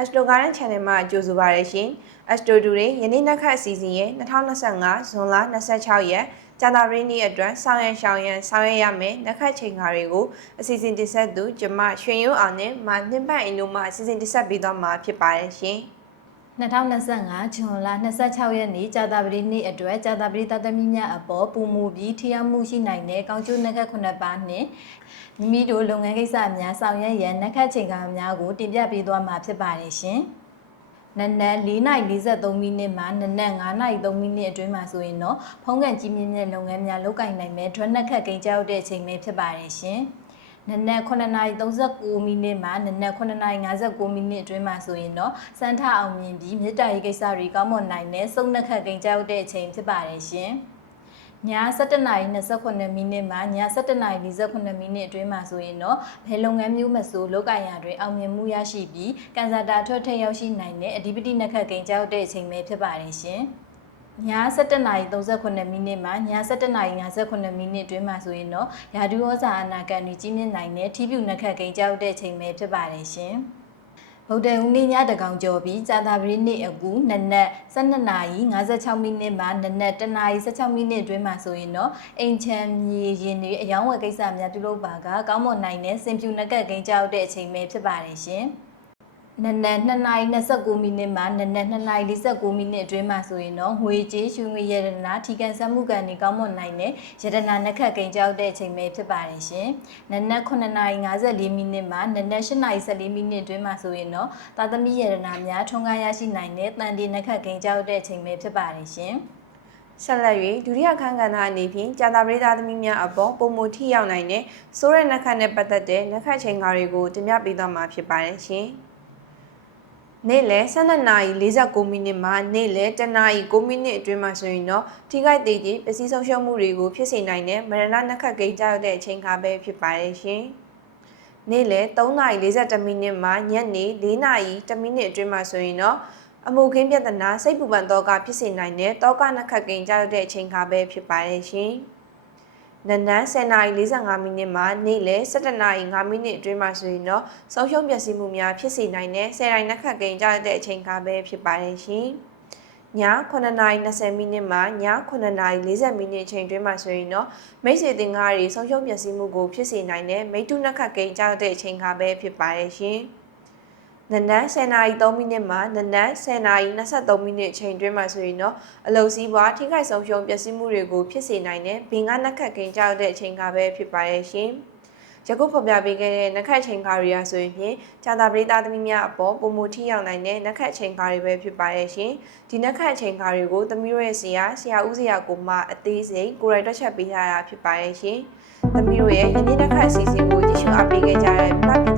Astro Garden Channel မှာကြိုဆိုပါရရှင်။ Astro တူတွေယနေ့နှစ်ခတ်အစီအစဉ်ရဲ့2025ဇွန်လ26ရက်ကြာသပတေးနေ့အတွက်ဆောင်းရံရှောင်းရံဆောင်းရရမယ်နှစ်ခတ်ချိန်ခါတွေကိုအစီအစဉ်တင်ဆက်သူ ကျမရွှေရုံအောင်နဲ့မနှင်းပတ်အင်တို့မှအစီအစဉ်တင်ဆက်ပေးသွားမှာဖြစ်ပါတယ်ရှင်။ 2025ဇွန်လ26ရက်နေ့ကြာသပတေးနေ့အတွက်ကြာသပတေးသားသမီးများအပေါ်ပူမူပြီးထီရောက်မှုရှိနိုင်တဲ့ကောင်းကျိုးနက္ခတ်9ပါးနှင့်မိမိတို့လုပ်ငန်းကိစ္စများဆောင်ရွက်ရန်နက္ခတ်ချိန်ကာများကိုတင်ပြပေးသွားမှာဖြစ်ပါတယ်ရှင်။နနက်4:43မိနစ်မှနနက်9:03မိနစ်အတွင်းမှာဆိုရင်တော့ဖုံးကန်ကြီးမြင့်တဲ့လုပ်ငန်းများလုပ်ကိုင်နိုင်မဲ့ဒွတ်နက်ခတ်ကိန်းကြောက်တဲ့အချိန်ပဲဖြစ်ပါတယ်ရှင်။ နနက်9:39မိနစ်မှနနက်9:59မိနစ်အတွင်းမှာဆိုရင်တော့စမ်းထအောင်မြင်ပြီးမြေတားရေးကိစ္စတွေကောင်းမွန်နိုင်တဲ့စုံနှက်ခတ်ကိန်းကြောက်တဲ့အချိန်ဖြစ်ပါတယ်ရှင်။ည7:28မိနစ်မှည7:48မိနစ်အတွင်းမှာဆိုရင်တော့ဘယ်လုပ်ငန်းမျိုးမဆိုလုပ်ကိုင်ရာတွင်အောင်မြင်မှုရရှိပြီးကန်ဆာတာထွက်ထက်ရောက်ရှိနိုင်တဲ့အဓိပတိနက္ခတ်ကိန်းကြောက်တဲ့အချိန်ပဲဖြစ်ပါတယ်ရှင်။ ည7:38မိနစ်မှည7:58မိနစ်အတွင်းမှာဆိုရင်တော့ရာဒူဩဇာအနာကန်တွေကြီးမြင့်နိုင်တဲ့ထီးပြူနက္ခတ်ကိန်းကြောက်တဲ့အချိန်ပဲဖြစ်ပါတယ်ရှင်။ဗုဒ္ဓဟူးနေ့ညတကောင်ကျော်ပြီးကြာသပတေးနေ့အကူနနက်12နာရီ56မိနစ်မှနနက်1နာရီ16မိနစ်အတွင်းမှာဆိုရင်တော့အိမ်ချမ်းမြေရင်တွေအယောင်းဝယ်ကိစ္စများပြုလုပ်ပါကကောင်းမွန်နိုင်တဲ့စင်ပြူနက်ကတ်ကိန်းကြောက်တဲ့အချိန်ပဲဖြစ်ပါတယ်ရှင်။ နနက်2:29မိနစ်မှနနက်2:49မိနစ်အတွင်းမှာဆိုရင်တော့ငွေကြေးရွှေငွေရတနာထီကန်ဆက်မှုကန်တွေကောင်းမွန်နိုင်တဲ့ရတနာနက်ခတ်ကိန်းကြောက်တဲ့အချိန်ပဲဖြစ်ပါတယ်ရှင်။နနက်9:54မိနစ်မှနနက်8:14မိနစ်အတွင်းမှာဆိုရင်တော့သာသမီရတနာများထွန်းကားရရှိနိုင်တဲ့တန်တီနက်ခတ်ကိန်းကြောက်တဲ့အချိန်ပဲဖြစ်ပါတယ်ရှင်။ဆက်လက်၍ဒုတိယခန်းကဏ္ဍအနေဖြင့်ကြာတာပရိသတ်သမီးများအပေါ်ပုံမူထိရောက်နိုင်တဲ့စိုးရဲနှက်ခတ်နဲ့ပတ်သက်တဲ့နှက်ခတ်ချိန်ကားတွေကိုတင်ပြပေးသွားမှာဖြစ်ပါတယ်ရှင်။ နေ့လယ်12နာရီ49မိနစ်မှနေ့လယ်10နာရီ9မိနစ်အတွင်းမှာဆိုရင်တော့ထိခိုက်သေးခြင်းပစ္စည်းဆုံးရှုံးမှုတွေကိုဖြစ်စေနိုင်တဲ့မရဏနှက်ခတ်ကိန်းကြောက်တဲ့အချိန်ကားပဲဖြစ်ပါတယ်ရှင်။နေ့လယ်3:42မိနစ်မှညနေ4:01မိနစ်အတွင်းမှာဆိုရင်တော့အမှုခင်းပြဿနာစိတ်ပူပန်တော့ကဖြစ်စေနိုင်တဲ့တောကနခတ်ကိန်းကြောက်တဲ့အချိန်ခါပဲဖြစ်ပါတယ်ရှင်။ နနက်10:45မိနစ်မှနေ့လယ်17:05မိနစ်အတွင်းမှာဆိုရင်တော့ဆုံးရှုံးပျက်စီးမှုများဖြစ်စေနိုင်တဲ့10ရိုင်နခတ်ကိန်းကြောက်တဲ့အချိန်ခါပဲဖြစ်ပါတယ်ရှင်။ည9:20မိနစ်မှည9:40မိနစ်အချိန်တွင်းမှာဆိုရင်တော့မိတ်ဆွေတင်ကားတွေဆုံးရှုံးပျက်စီးမှုကိုဖြစ်စေနိုင်တဲ့မိတ္တုနခတ်ကိန်းကြောက်တဲ့အချိန်ခါပဲဖြစ်ပါတယ်ရှင်။ နနက်10:03မိနစ်မှနနက်10:23မိနစ်အချိန်တွင်းမှာဆိုရင်တော့အလုံစည်းပွားထိခိုက်ဆုံးရှုံးပျက်စီးမှုတွေကိုဖြစ်စေနိုင်တဲ့ဘင်္ဂနက်ခတ်ကိန်းကြောက်တဲ့အချိန်ကပဲဖြစ်ပါရဲ့ရှင်။ယခုဖော်ပြပေးခဲ့တဲ့နက်ခတ်ချိန်ကားတွေရာဆိုရင်ဖြင့်ဂျာတာပရိသတ်သမီးများအပေါ်ပုံမူထိရောက်နိုင်တဲ့နက်ခတ်ချိန်ကားတွေပဲဖြစ်ပါရဲ့ရှင်။ဒီနက်ခတ်ချိန်ကားတွေကိုသမီးတို့ရဲ့ဆရာဆရာဦးဆရာကိုမှအသေးစိတ်ကိုယ်တိုင်တွက်ချက်ပေးထားတာဖြစ်ပါရဲ့ရှင်။သမီးတို့ရဲ့ယနေ့နက်ခတ်အစီအစဉ်ကိုကြည့်ရှုအားပေးခဲ့ကြတဲ့ပြည်သူများအားလုံးကိုကျေးဇူးတင်ပါတယ်ရှင်။